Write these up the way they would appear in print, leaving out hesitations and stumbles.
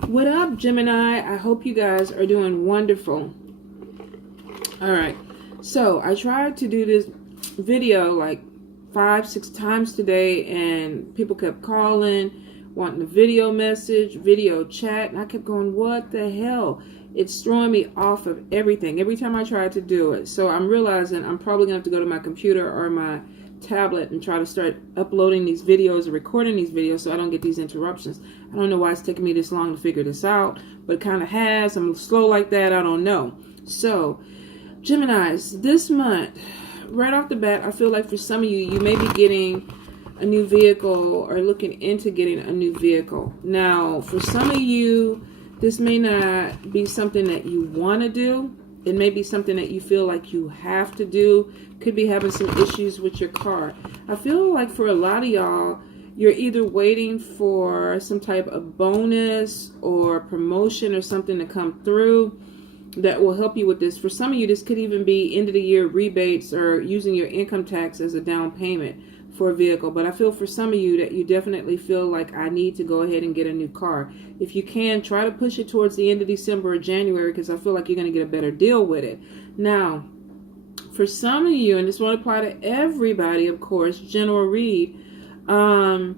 What up, Gemini? I hope you guys are doing wonderful. All right. So I tried to do this video like 5-6 times today, and people kept calling, wanting a video message, video chat, and I kept going, what the hell? It's throwing me off of everything every time I try to do it. So I'm realizing I'm probably gonna have to go to my computer or my tablet and try to start uploading these videos or recording these videos so I don't get these interruptions. I don't know why it's taking me this long to figure this out, but it kind of has. I'm slow like that. I don't know. So Geminis, this month, right off the bat, I feel like for some of you, you may be getting a new vehicle or looking into getting a new vehicle. Now, for some of you, this may not be something that you want to do. It may be something that you feel like you have to do. Could be having some issues with your car. I feel like for a lot of y'all, you're either waiting for some type of bonus or promotion or something to come through that will help you with this. For some of you, this could even be end of the year rebates or using your income tax as a down payment for a vehicle. But I feel for some of you that you definitely feel like I need to go ahead and get a new car. If you can, try to push it towards the end of December or January, because I feel like you're going to get a better deal with it. Now, for some of you, and this won't apply to everybody, of course, general read, I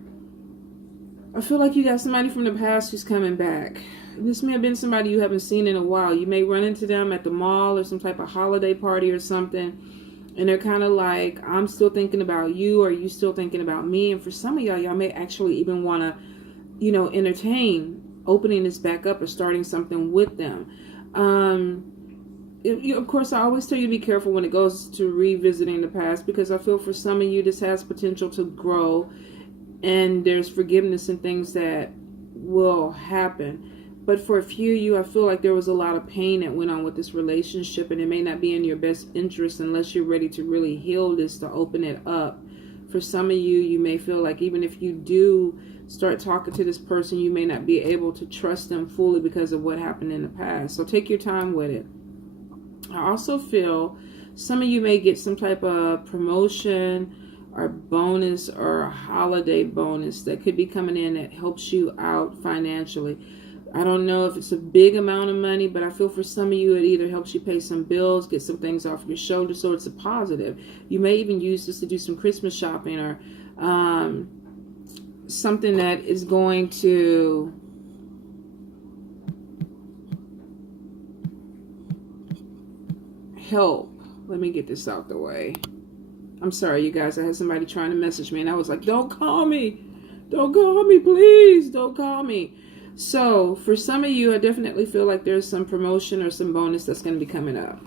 feel like you got somebody from the past who's coming back. This may have been somebody you haven't seen in a while. You may run into them at the mall or some type of holiday party or something, and they're kind of like, I'm still thinking about you, or you still thinking about me. And for some of y'all may actually even want to, entertain opening this back up or starting something with them. Of course, I always tell you to be careful when it goes to revisiting the past, because I feel for some of you this has potential to grow, and there's forgiveness and things that will happen. But for a few of you, I feel like there was a lot of pain that went on with this relationship, and it may not be in your best interest unless you're ready to really heal this to open it up. For some of you, you may feel like even if you do start talking to this person, you may not be able to trust them fully because of what happened in the past. So take your time with it. I also feel some of you may get some type of promotion or bonus or a holiday bonus that could be coming in that helps you out financially. I don't know if it's a big amount of money, but I feel for some of you it either helps you pay some bills, get some things off your shoulders, so it's a positive. You may even use this to do some Christmas shopping or something that is going to help. Let me get this out the way. I'm sorry, you guys. I had somebody trying to message me, and I was like, don't call me. Don't call me, please. Don't call me. So for some of you, I definitely feel like there's some promotion or some bonus that's going to be coming up.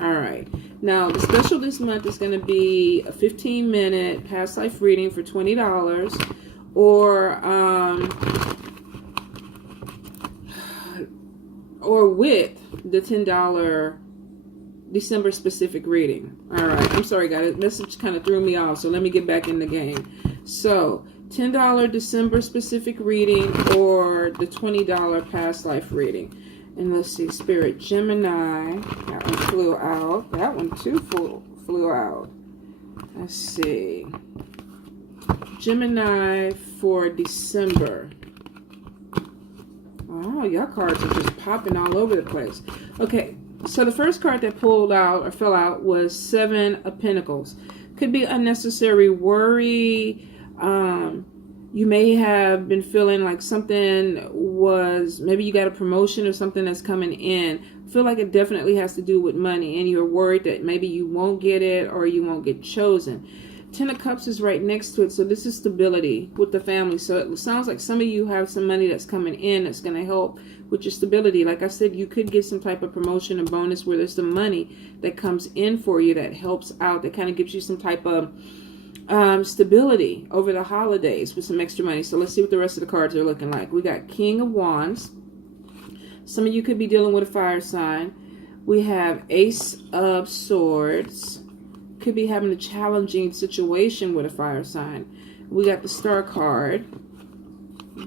All right. Now, the special this month is going to be a 15-minute past life reading for $20, or with the $10 December specific reading. All right. I'm sorry, guys. This message kind of threw me off, so let me get back in the game. So $10 December specific reading or the $20 past life reading. And let's see, Spirit Gemini. That one flew out. That one too flew out. Let's see. Gemini for December. Oh, your cards are just popping all over the place. Okay, so the first card that pulled out or fell out was Seven of Pentacles. Could be unnecessary worry. You may have been feeling like something was, maybe you got a promotion or something that's coming in. I feel like it definitely has to do with money, and you're worried that maybe you won't get it or you won't get chosen. Ten of Cups is right next to it, so this is stability with the family. So it sounds like some of you have some money that's coming in that's going to help with your stability. Like I said, you could get some type of promotion or bonus where there's some money that comes in for you that helps out, that kind of gives you some type of stability over the holidays with some extra money. So let's see what the rest of the cards are looking like. We got King of Wands. Some of you could be dealing with a fire sign. We have Ace of Swords. Could be having a challenging situation with a fire sign. We got the Star card.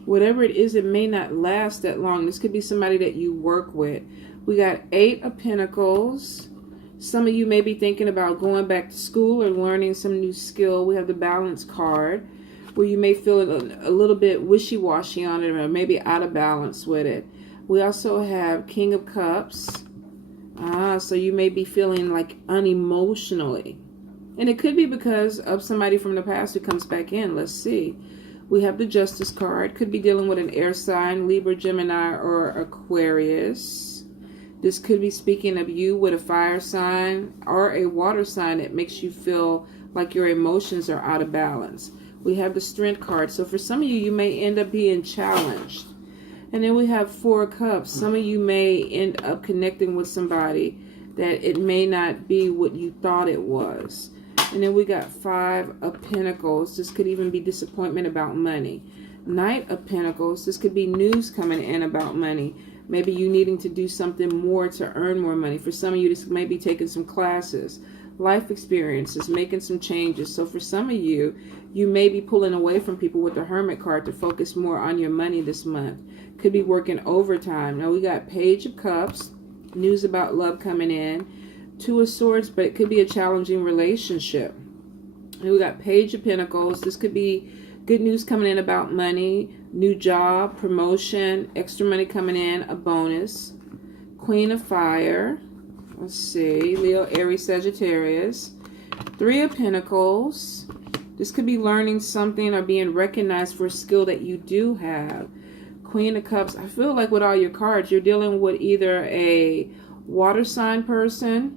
Whatever it is, it may not last that long. This could be somebody that you work with. We got Eight of Pentacles. Some of you may be thinking about going back to school or learning some new skill. We have the Balance card. where you may feel a little bit wishy-washy on it or maybe out of balance with it. We also have King of Cups. So you may be feeling like unemotionally. And it could be because of somebody from the past who comes back in. Let's see. We have the Justice card. Could be dealing with an air sign, Libra, Gemini, or Aquarius. This could be speaking of you with a fire sign or a water sign that makes you feel like your emotions are out of balance. We have the Strength card. So for some of you, you may end up being challenged. And then we have Four of Cups. Some of you may end up connecting with somebody that it may not be what you thought it was. And then we got Five of Pentacles. This could even be disappointment about money. Knight of Pentacles. This could be news coming in about money. Maybe you needing to do something more to earn more money. For some of you, this may be taking some classes. Life experiences, making some changes. So for some of you, you may be pulling away from people with the Hermit card to focus more on your money this month. Could be working overtime. Now we got Page of Cups. News about love coming in. Two of Swords, but it could be a challenging relationship. And we got Page of Pentacles. This could be good news coming in about money, new job, promotion, extra money coming in, a bonus. Queen of Fire. Let's see. Leo, Aries, Sagittarius. Three of Pentacles. This could be learning something or being recognized for a skill that you do have. Queen of Cups. I feel like with all your cards, you're dealing with either a water sign person,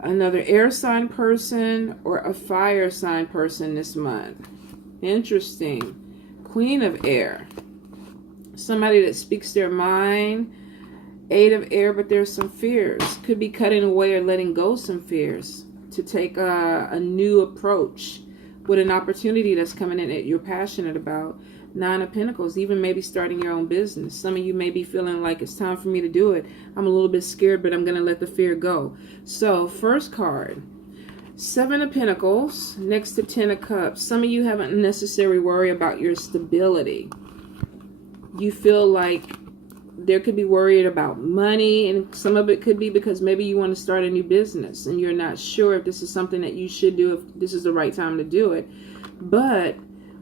another air sign person, or a fire sign person this month. Interesting. Queen of Air. Somebody that speaks their mind. Eight of Air, but there's some fears. Could be cutting away or letting go some fears to take a new approach with an opportunity that's coming in that you're passionate about. Nine of Pentacles, even maybe starting your own business. Some of you may be feeling like it's time for me to do it. I'm a little bit scared, but I'm going to let the fear go. So, first card, Seven of Pentacles next to Ten of Cups. Some of you have an unnecessary worry about your stability. You feel like there could be worried about money, and some of it could be because maybe you want to start a new business and you're not sure if this is something that you should do, if this is the right time to do it. But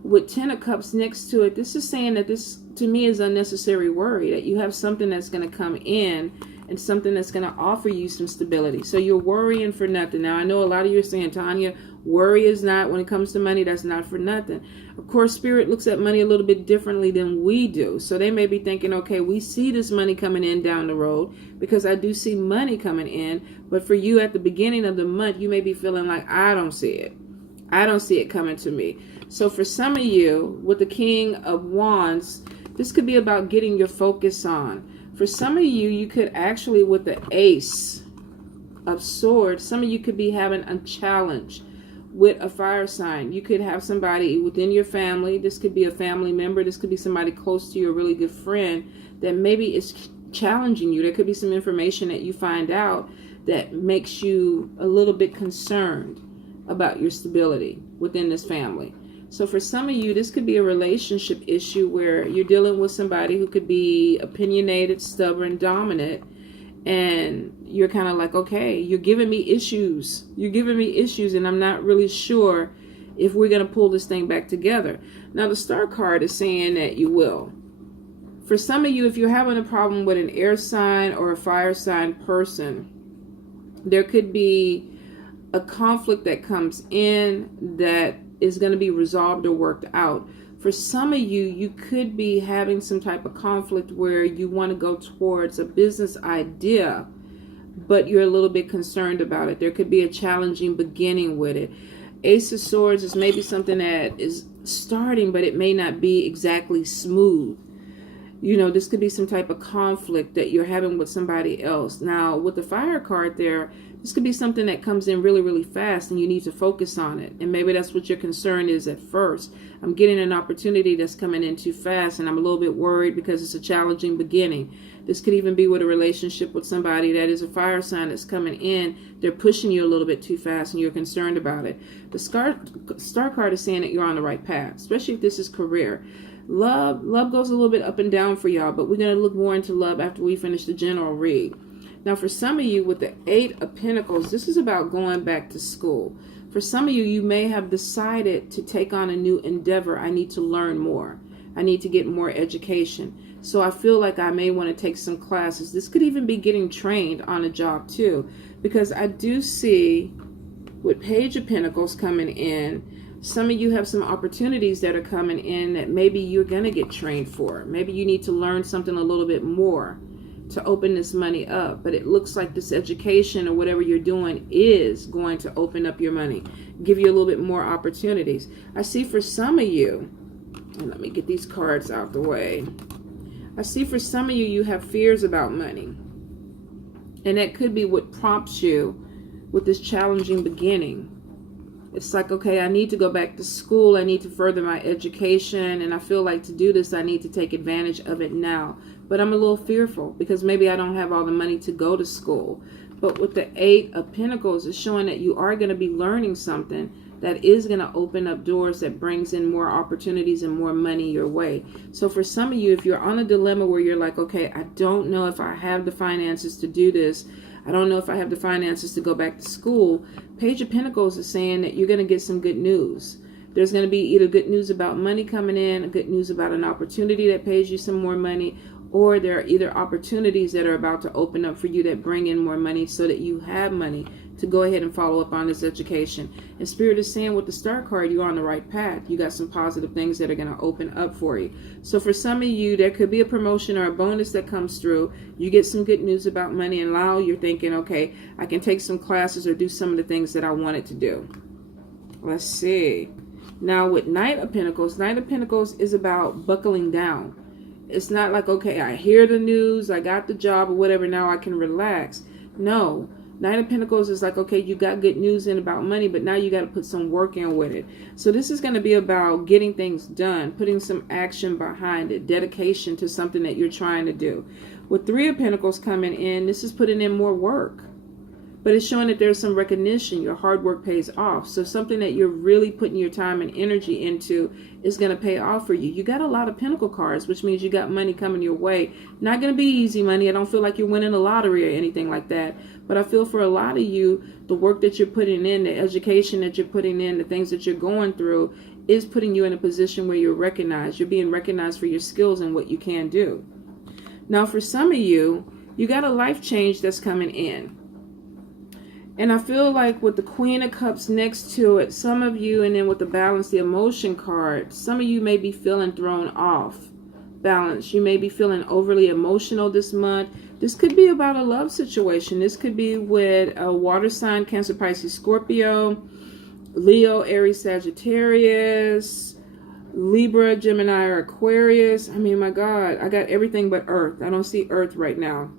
with Ten of Cups next to it, this is saying that this, to me, is unnecessary worry, that you have something that's going to come in and something that's going to offer you some stability. So you're worrying for nothing. Now, I know a lot of you are saying, Tanya, worry is not, when it comes to money, that's not for nothing. Of course, Spirit looks at money a little bit differently than we do. So they may be thinking, okay, we see this money coming in down the road, because I do see money coming in. But for you at the beginning of the month, you may be feeling like, I don't see it. I don't see it coming to me. So for some of you, with the King of Wands, this could be about getting your focus on. For some of you, you could actually, with the Ace of Swords, some of you could be having a challenge with a fire sign. You could have somebody within your family. This could be a family member. This could be somebody close to you, a really good friend, that maybe is challenging you. There could be some information that you find out that makes you a little bit concerned about your stability within this family. So for some of you, this could be a relationship issue where you're dealing with somebody who could be opinionated, stubborn, dominant, and you're kind of like, okay, you're giving me issues. You're giving me issues, and I'm not really sure if we're going to pull this thing back together. Now, the Star card is saying that you will. For some of you, if you're having a problem with an air sign or a fire sign person, there could be a conflict that comes in that is going to be resolved or worked out. For some of you, you could be having some type of conflict where you want to go towards a business idea, but you're a little bit concerned about it. There could be a challenging beginning with it. Ace of Swords is maybe something that is starting, but it may not be exactly smooth. You know, this could be some type of conflict that you're having with somebody else. Now, with the Fire card there, this could be something that comes in really, really fast, and you need to focus on it. And maybe that's what your concern is at first. I'm getting an opportunity that's coming in too fast, and I'm a little bit worried because it's a challenging beginning. This could even be with a relationship with somebody that is a fire sign that's coming in. They're pushing you a little bit too fast, and you're concerned about it. The Star card is saying that you're on the right path, especially if this is career. Love goes a little bit up and down for y'all, but we're going to look more into love after we finish the general read. Now, for some of you with the Eight of Pentacles, this is about going back to school. For some of you, you may have decided to take on a new endeavor. I need to learn more. I need to get more education. So I feel like I may want to take some classes. This could even be getting trained on a job too, because I do see with Page of Pentacles coming in, some of you have some opportunities that are coming in that maybe you're going to get trained for. Maybe you need to learn something a little bit more to open this money up. But it looks like this education or whatever you're doing is going to open up your money, give you a little bit more opportunities. I see for some of you, and let me get these cards out the way. I see for some of you, you have fears about money. And that could be what prompts you with this challenging beginning. It's like, okay, I need to go back to school. I need to further my education. And I feel like to do this, I need to take advantage of it now. But I'm a little fearful because maybe I don't have all the money to go to school. But with the 8 of Pentacles, it's showing that you are going to be learning something that is going to open up doors that brings in more opportunities and more money your way. So for some of you, if you're on a dilemma where you're like, okay, I don't know if I have the finances to do this. I don't know if I have the finances to go back to school. Page of Pentacles is saying that you're going to get some good news. There's going to be either good news about money coming in, good news about an opportunity that pays you some more money, or there are either opportunities that are about to open up for you that bring in more money so that you have money to go ahead and follow up on this education. And Spirit is saying with the Star card, you're on the right path. You got some positive things that are going to open up for you. So for some of you, there could be a promotion or a bonus that comes through. You get some good news about money, and now you're thinking, okay, I can take some classes or do some of the things that I wanted to do. Let's see. Now with Knight of Pentacles is about buckling down. It's not like, okay, I hear the news, I got the job or whatever, now I can relax. No. Knight of Pentacles is like, okay, you got good news in about money, but now you got to put some work in with it. So this is going to be about getting things done, putting some action behind it, dedication to something that you're trying to do. With 3 of Pentacles coming in, this is putting in more work. But it's showing that there's some recognition. Your hard work pays off. So something that you're really putting your time and energy into is going to pay off for you. You got a lot of Pentacle cards, which means you got money coming your way. Not going to be easy money. I don't feel like you're winning the lottery or anything like that. But I feel for a lot of you, the work that you're putting in, the education that you're putting in, the things that you're going through is putting you in a position where you're recognized. You're being recognized for your skills and what you can do. Now, for some of you, you got a life change that's coming in. And I feel like with the Queen of Cups next to it, some of you, and then with the Balance, the Emotion card, some of you may be feeling thrown off balance. You may be feeling overly emotional this month. This could be about a love situation. This could be with a water sign, Cancer, Pisces, Scorpio, Leo, Aries, Sagittarius, Libra, Gemini, or Aquarius. I mean, my God, I got everything but Earth. I don't see Earth right now.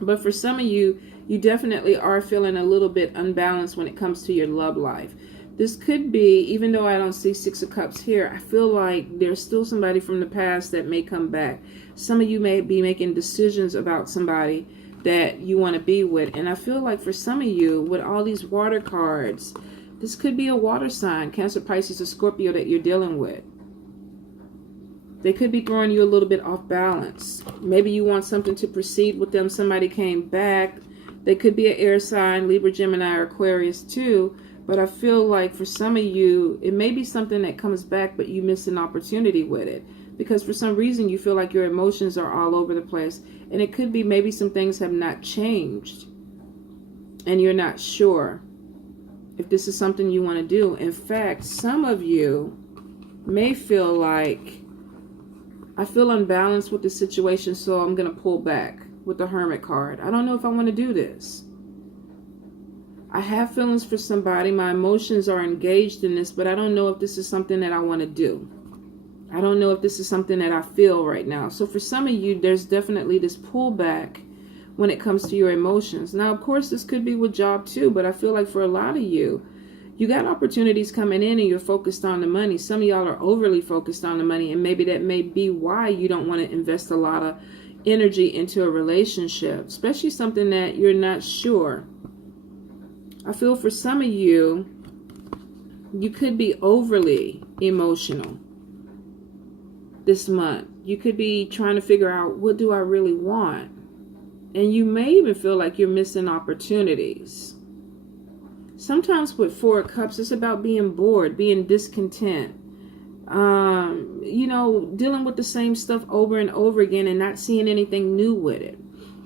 But for some of you, you definitely are feeling a little bit unbalanced when it comes to your love life. This could be, even though I don't see 6 of Cups here, I feel like there's still somebody from the past that may come back. Some of you may be making decisions about somebody that you want to be with. And I feel like for some of you, with all these water cards, this could be a water sign, Cancer, Pisces, or Scorpio that you're dealing with. They could be throwing you a little bit off balance. Maybe you want something to proceed with them. Somebody came back. They could be an air sign, Libra, Gemini, or Aquarius too. But I feel like for some of you, it may be something that comes back, but you miss an opportunity with it. Because for some reason, you feel like your emotions are all over the place. And it could be maybe some things have not changed. And you're not sure if this is something you want to do. In fact, some of you may feel like, I feel unbalanced with the situation, so I'm going to pull back with the Hermit card. I don't know if I want to do this. I have feelings for somebody. My emotions are engaged in this, but I don't know if this is something that I want to do. I don't know if this is something that I feel right now. So for some of you, there's definitely this pullback when it comes to your emotions. Now, of course, this could be with job too, but I feel like for a lot of you, you got opportunities coming in and you're focused on the money. Some of y'all are overly focused on the money, and maybe that may be why you don't want to invest a lot of energy into a relationship, especially something that you're not sure. I feel for some of you, you could be overly emotional this month. You could be trying to figure out, what do I really want? And you may even feel like you're missing opportunities. Sometimes with Four of Cups, it's about being bored, being discontent. You know, dealing with the same stuff over and over again and not seeing anything new with it.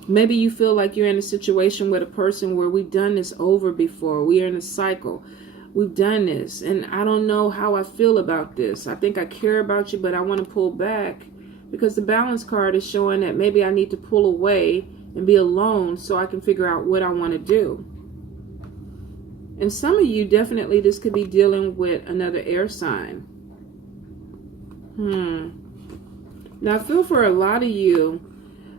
Maybe you feel like you're in a situation with a person where we've done this over before. We are in a cycle. We've done this, and I don't know how I feel about this. I think I care about you, but I want to pull back, because the Balance card is showing that maybe I need to pull away and be alone so I can figure out what I want to do. And some of you, definitely this could be dealing with another air sign. Now I feel for a lot of you,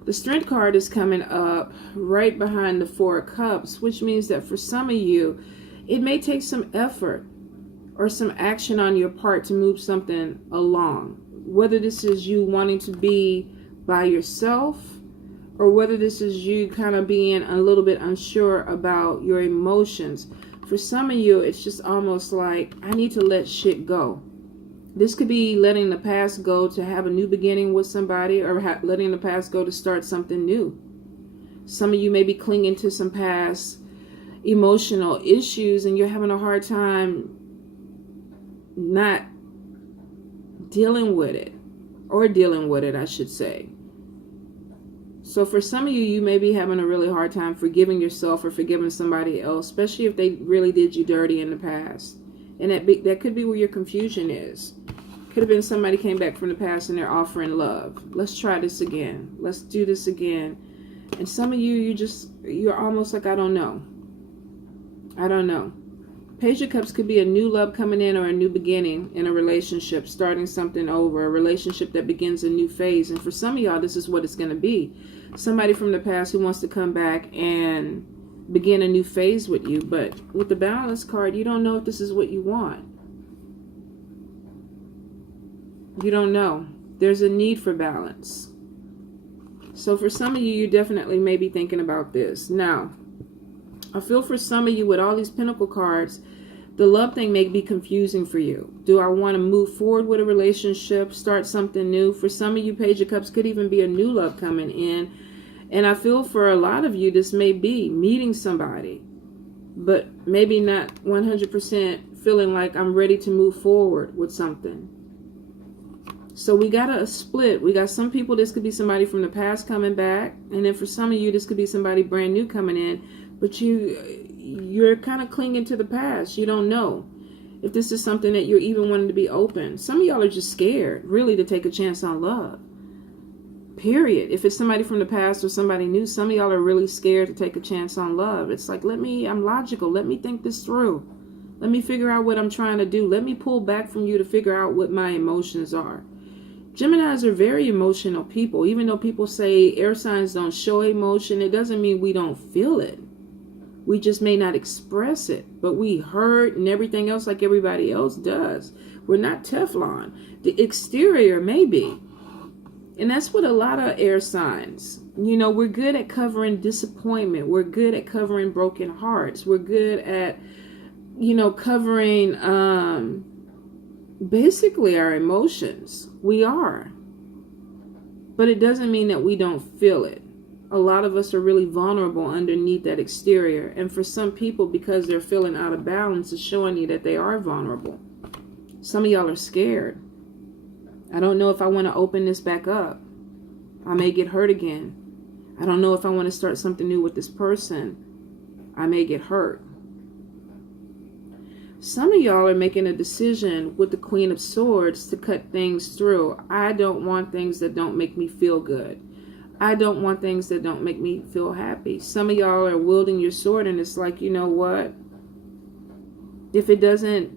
the Strength card is coming up right behind the Four of Cups, which means that for some of you, it may take some effort or some action on your part to move something along. Whether this is you wanting to be by yourself, or whether this is you kind of being a little bit unsure about your emotions. For some of you, it's just almost like, I need to let shit go. This could be letting the past go to have a new beginning with somebody, or letting the past go to start something new. Some of you may be clinging to some past emotional issues, and you're having a hard time not dealing with it, or dealing with it, I should say. So for some of you, you may be having a really hard time forgiving yourself or forgiving somebody else, especially if they really did you dirty in the past. And that could be where your confusion is. Could have been somebody came back from the past and they're offering love. Let's try this again. Let's do this again. And some of you, you're almost like, I don't know. I don't know. Page of Cups could be a new love coming in, or a new beginning in a relationship, starting something over, a relationship that begins a new phase. And for some of y'all, this is what it's going to be. Somebody from the past who wants to come back and begin a new phase with you. But with the Balance card, you don't know if this is what you want. You don't know. There's a need for balance. So for some of you, you definitely may be thinking about this. Now, I feel for some of you with all these Pentacle cards, the love thing may be confusing for you. Do I want to move forward with a relationship, start something new? For some of you, Page of Cups could even be a new love coming in. And I feel for a lot of you, this may be meeting somebody, but maybe not 100% feeling like I'm ready to move forward with something. So we got a split. We got some people, this could be somebody from the past coming back. And then for some of you, this could be somebody brand new coming in. But you're kind of clinging to the past. You don't know if this is something that you're even wanting to be open. Some of y'all are just scared, really, to take a chance on love. Period. If it's somebody from the past or somebody new, some of y'all are really scared to take a chance on love. It's like, I'm logical. Let me think this through. Let me figure out what I'm trying to do. Let me pull back from you to figure out what my emotions are. Geminis are very emotional people. Even though people say air signs don't show emotion, it doesn't mean we don't feel it. We just may not express it, but we hurt and everything else like everybody else does. We're not Teflon. The exterior may be. And that's what a lot of air signs, we're good at covering disappointment. We're good at covering broken hearts. We're good at, covering basically our emotions. We are. But it doesn't mean that we don't feel it. A lot of us are really vulnerable underneath that exterior. And for some people, because they're feeling out of balance, it's showing you that they are vulnerable. Some of y'all are scared. I don't know if I want to open this back up. I may get hurt again. I don't know if I want to start something new with this person. I may get hurt. Some of y'all are making a decision with the Queen of Swords to cut things through. I don't want things that don't make me feel good. I don't want things that don't make me feel happy. Some of y'all are wielding your sword and it's like, you know what? If it doesn't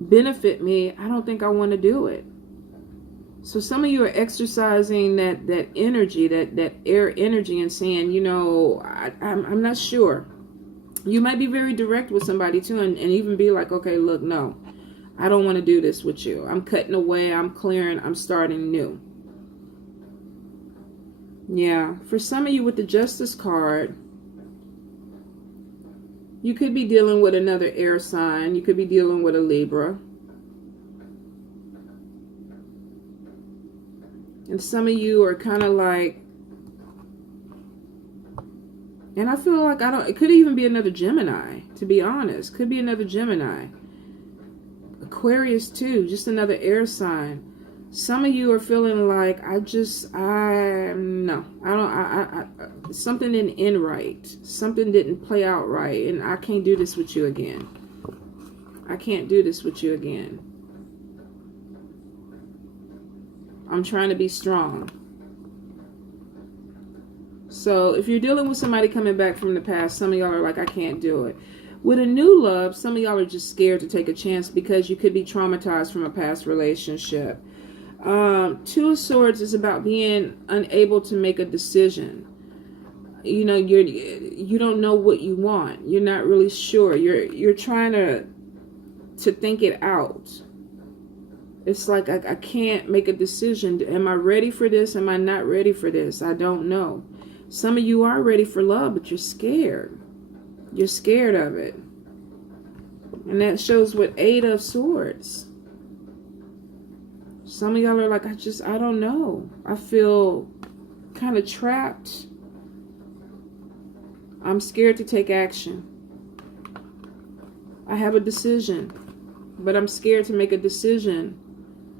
benefit me, I don't think I want to do it. So some of you are exercising that energy, that air energy, and saying, I'm not sure. You might be very direct with somebody too, and even be like, okay, look, no, I don't want to do this with you. I'm cutting away, I'm clearing, I'm starting new. Yeah, for some of you with the Justice card, you could be dealing with another air sign. You could be dealing with a Libra. And some of you are kind of like, And I feel like it could even be another Gemini, to be honest. Could be another Gemini. Aquarius too, just another air sign. Some of you are feeling like, something didn't end right. Something didn't play out right. And I can't do this with you again. I can't do this with you again. I'm trying to be strong. So if you're dealing with somebody coming back from the past, some of y'all are like, I can't do it. With a new love, some of y'all are just scared to take a chance because you could be traumatized from a past relationship. Two of Swords is about being unable to make a decision. You know, you don't know what you want. You're not really sure. You're trying to think it out. It's like I can't make a decision. Am I ready for this? Am I not ready for this? I don't know. Some of you are ready for love, but you're scared. You're scared of it. And that shows with 8 of Swords. Some of y'all are like, I don't know. I feel kind of trapped. I'm scared to take action. I have a decision, but I'm scared to make a decision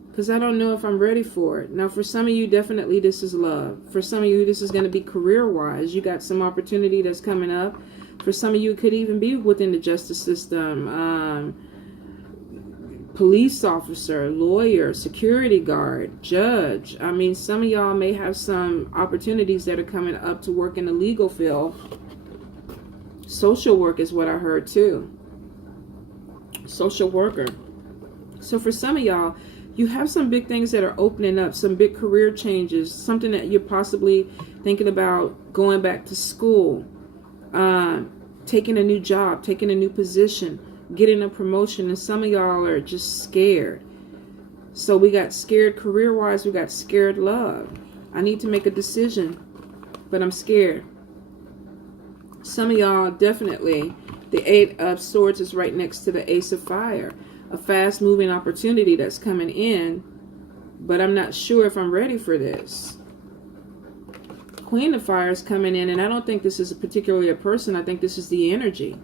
because I don't know if I'm ready for it. Now, for some of you, definitely this is love. For some of you, this is going to be career-wise. You got some opportunity that's coming up. For some of you, it could even be within the justice system. Police officer, lawyer, security guard, judge. I mean, some of y'all may have some opportunities that are coming up to work in the legal field. Social work is what I heard too. Social worker. So for some of y'all, you have some big things that are opening up, some big career changes, something that you're possibly thinking about going back to school, taking a new job, taking a new position, getting a promotion, and some of y'all are just scared. So we got scared career-wise, we got scared love. I need to make a decision, but I'm scared. Some of y'all definitely, the 8 of Swords is right next to the Ace of Fire. A fast-moving opportunity that's coming in, but I'm not sure if I'm ready for this. Queen of Fire is coming in, and I don't think this is particularly a person. I think this is the energy.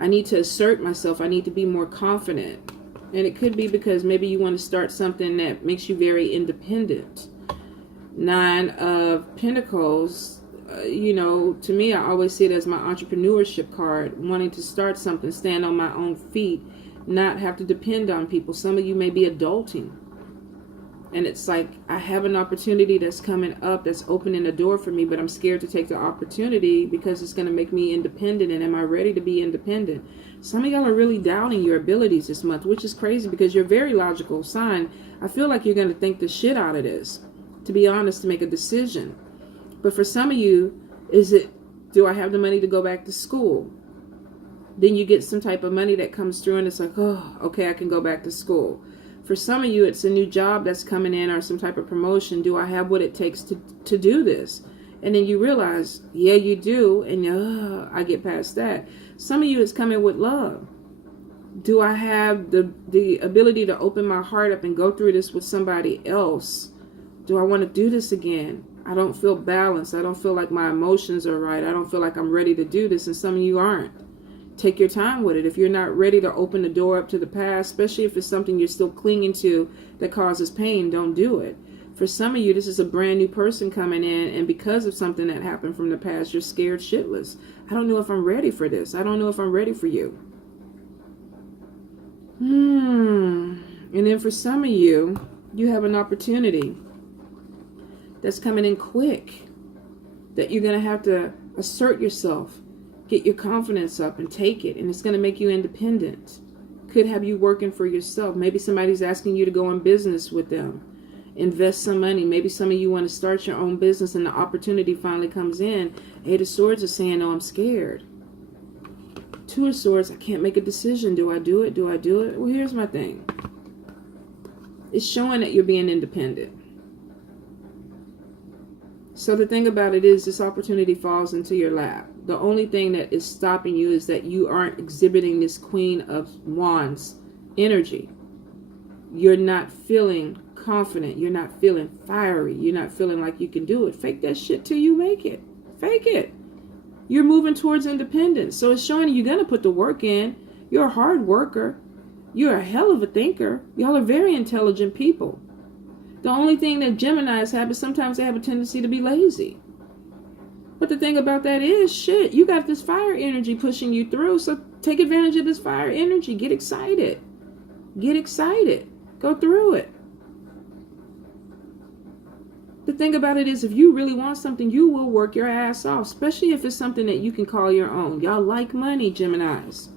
I need to assert myself. I need to be more confident. And it could be because maybe you want to start something that makes you very independent. 9 of Pentacles, you know, to me, I always see it as my entrepreneurship card. Wanting to start something, stand on my own feet, not have to depend on people. Some of you may be adulting. And it's like, I have an opportunity that's coming up, that's opening a door for me, but I'm scared to take the opportunity because it's going to make me independent. And am I ready to be independent? Some of y'all are really doubting your abilities this month, which is crazy because you're a very logical sign. I feel like you're going to think the shit out of this, to be honest, to make a decision. But for some of you, is it, do I have the money to go back to school? Then you get some type of money that comes through and it's like, oh, okay, I can go back to school. For some of you, it's a new job that's coming in or some type of promotion. Do I have what it takes to do this? And then you realize, yeah, you do. And I get past that. Some of you, it's coming with love. Do I have the ability to open my heart up and go through this with somebody else? Do I want to do this again? I don't feel balanced. I don't feel like my emotions are right. I don't feel like I'm ready to do this. And some of you aren't. Take your time with it. If you're not ready to open the door up to the past, especially if it's something you're still clinging to that causes pain, don't do it. For some of you, this is a brand new person coming in, and because of something that happened from the past, you're scared shitless. I don't know if I'm ready for this. I don't know if I'm ready for you. And then for some of you, you have an opportunity that's coming in quick, that you're going to have to assert yourself, get your confidence up and take it, and it's going to make you independent. Could have you working for yourself. Maybe somebody's asking you to go in business with them, invest some money. Maybe some of you want to start your own business and the opportunity finally comes in. 8 of Swords is saying, oh, I'm scared. 2 of Swords, I can't make a decision. Do I do it? Do I do it? Well, here's my thing. It's showing that you're being independent. So the thing about it is, this opportunity falls into your lap. The only thing that is stopping you is that you aren't exhibiting this Queen of Wands energy. You're not feeling confident. You're not feeling fiery. You're not feeling like you can do it. Fake that shit till you make it. Fake it. You're moving towards independence. So it's showing you're going to put the work in. You're a hard worker. You're a hell of a thinker. Y'all are very intelligent people. The only thing that Geminis have is sometimes they have a tendency to be lazy. But the thing about that is, shit, you got this fire energy pushing you through. So take advantage of this fire energy. Get excited. Get excited. Go through it. The thing about it is, if you really want something, you will work your ass off, especially if it's something that you can call your own. Y'all like money, Geminis.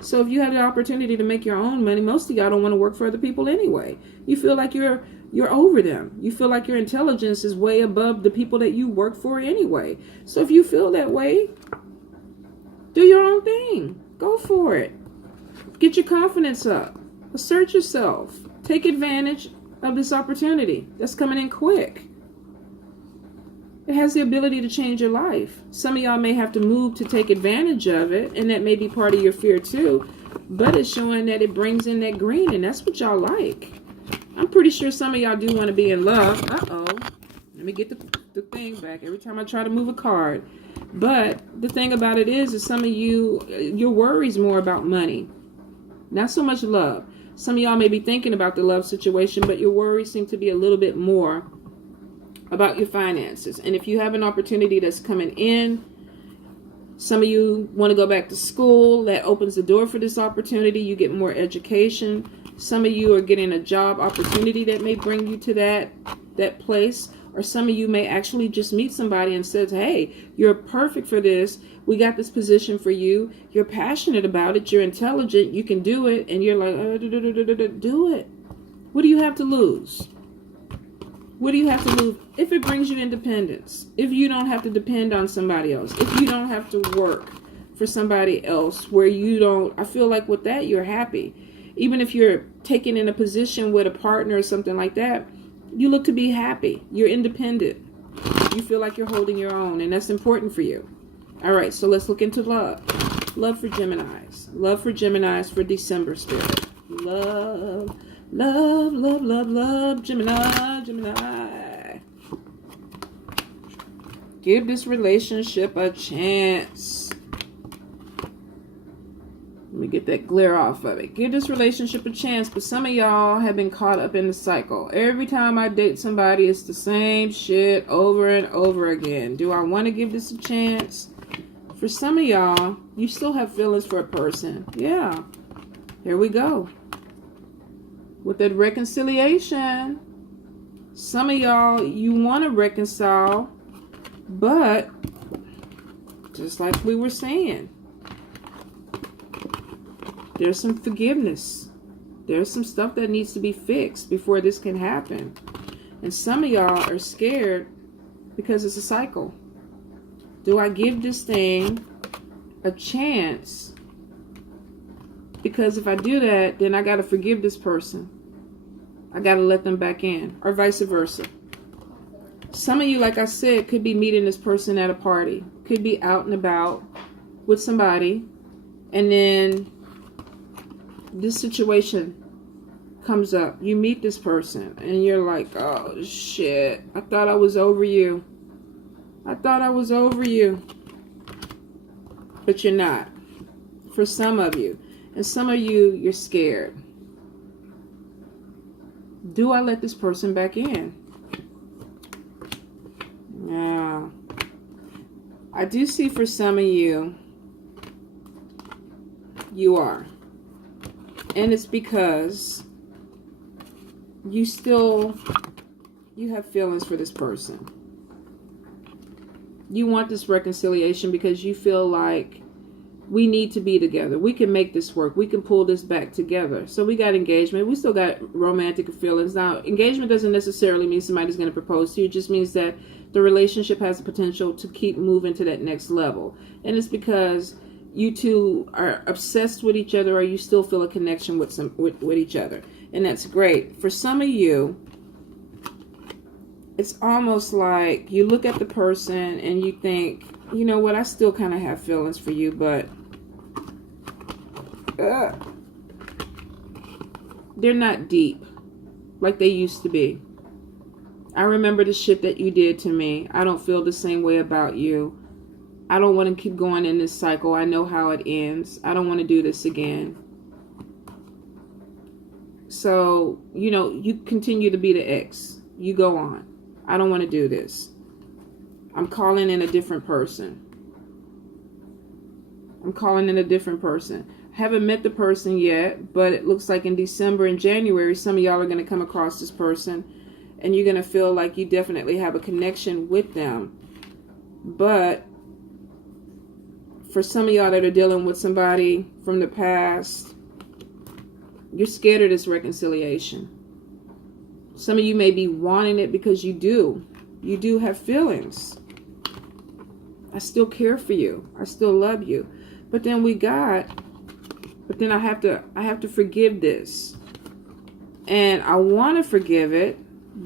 So if you have the opportunity to make your own money, most of y'all don't want to work for other people anyway. You feel like you're over them. You feel like your intelligence is way above the people that you work for anyway. So if you feel that way, do your own thing. Go for it. Get your confidence up. Assert yourself. Take advantage of this opportunity that's coming in quick. It has the ability to change your life. Some of y'all may have to move to take advantage of it, and that may be part of your fear too, but it's showing that it brings in that green, and that's what y'all like. I'm pretty sure some of y'all do want to be in love. Uh-oh. Let me get the thing back every time I try to move a card. But the thing about it is some of you, your worries more about money. Not so much love. Some of y'all may be thinking about the love situation, but your worries seem to be a little bit more about your finances. And if you have an opportunity that's coming in, some of you want to go back to school, that opens the door for this opportunity. You get more education. Some of you are getting a job opportunity that may bring you to that place. Or some of you may actually just meet somebody and says, hey, you're perfect for this. We got this position for you. You're passionate about it. You're intelligent. You can do it. And you're like, do it. What do you have to lose? What do you have to lose? If it brings you independence, if you don't have to depend on somebody else, if you don't have to work for somebody else where you don't, I feel like with that, you're happy. Even if you're taken in a position with a partner or something like that, you look to be happy. You're independent. You feel like you're holding your own, and that's important for you. All right, so let's look into love. Love for Geminis. Love for Geminis for December, spirit. Love. Love, love, love, love, Gemini, Gemini. Give this relationship a chance. Let me get that glare off of it. Give this relationship a chance, but some of y'all have been caught up in the cycle. Every time I date somebody, it's the same shit over and over again. Do I want to give this a chance? For some of y'all, you still have feelings for a person. Yeah. Here we go. With that reconciliation, some of y'all, you want to reconcile, but just like we were saying, there's some forgiveness. There's some stuff that needs to be fixed before this can happen. And some of y'all are scared because it's a cycle. Do I give this thing a chance? Because if I do that, then I got to forgive this person. I got to let them back in, or vice versa. Some of you, like I said, could be meeting this person at a party. Could be out and about with somebody. And then this situation comes up. You meet this person and you're like, oh shit, I thought I was over you. I thought I was over you. But you're not. For some of you. And some of you, you're scared. Do I let this person back in? Now, I do see for some of you, you are. And it's because you have feelings for this person. You want this reconciliation because you feel like we need to be together. We can make this work. We can pull this back together. So we got engagement. We still got romantic feelings. Now, engagement doesn't necessarily mean somebody's going to propose to you. It just means that the relationship has the potential to keep moving to that next level. And it's because you two are obsessed with each other, or you still feel a connection with each other. And that's great. For some of you, it's almost like you look at the person and you think, you know what, I still kind of have feelings for you, but they're not deep like they used to be. I remember the shit that you did to me. I don't feel the same way about you. I don't want to keep going in this cycle. I know how it ends. I don't want to do this again. So, you know, you continue to be the ex. You go on. I don't want to do this. I'm calling in a different person. I'm calling in a different person. I haven't met the person yet, but it looks like in December and January, some of y'all are going to come across this person, and you're going to feel like you definitely have a connection with them. But for some of y'all that are dealing with somebody from the past, you're scared of this reconciliation. Some of you may be wanting it because you do. You do have feelings. I still care for you. I still love you. But then I have to forgive this. And I want to forgive it,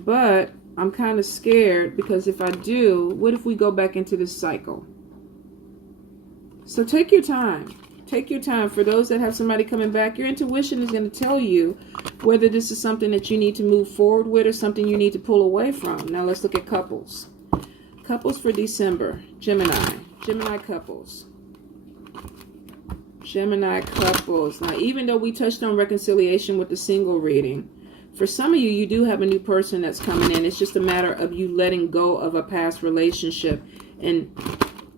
but I'm kind of scared because if I do, what if we go back into this cycle? So take your time. Take your time. For those that have somebody coming back, your intuition is going to tell you whether this is something that you need to move forward with or something you need to pull away from. Now let's look at couples. Couples for December. Gemini. Gemini couples. Gemini couples. Now, even though we touched on reconciliation with the single reading, for some of you, you do have a new person that's coming in. It's just a matter of you letting go of a past relationship and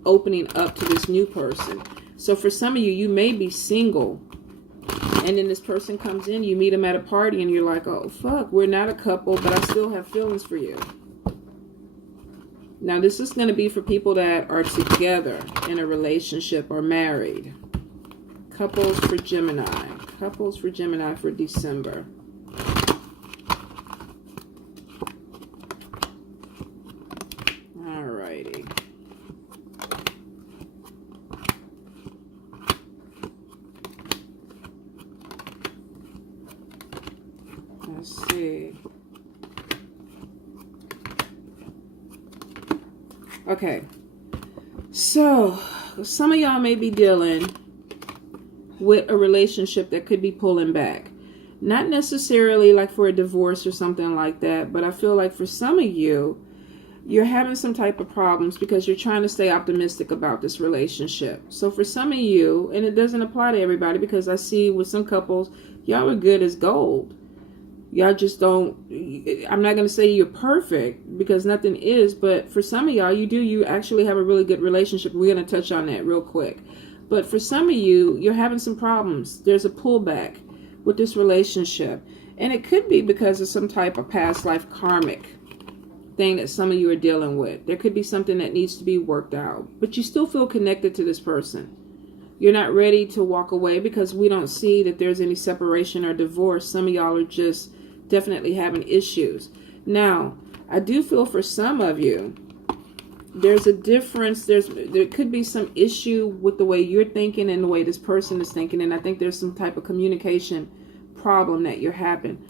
opening up to this new person. So for some of you, you may be single, and then this person comes in, you meet them at a party, and you're like, oh, fuck, we're not a couple, but I still have feelings for you. Now, this is going to be for people that are together in a relationship or married. Couples for Gemini. Couples for Gemini for December. Alrighty. Let's see. Okay. So, some of y'all may be dealing with a relationship that could be pulling back. Not necessarily like for a divorce or something like that, but I feel like for some of you, you're having some type of problems because you're trying to stay optimistic about this relationship. So for some of you, and it doesn't apply to everybody because I see with some couples, y'all are good as gold. Y'all just don't, I'm not going to say you're perfect because nothing is, but for some of y'all, you actually have a really good relationship. We're going to touch on that real quick. But for some of you, you're having some problems. There's a pullback with this relationship. And it could be because of some type of past life karmic thing that some of you are dealing with. There could be something that needs to be worked out. But you still feel connected to this person. You're not ready to walk away because we don't see that there's any separation or divorce. Some of y'all are just definitely having issues. Now, I do feel for some of you, there's a difference. There could be some issue with the way you're thinking and the way this person is thinking. And I think there's some type of communication problem that you're having.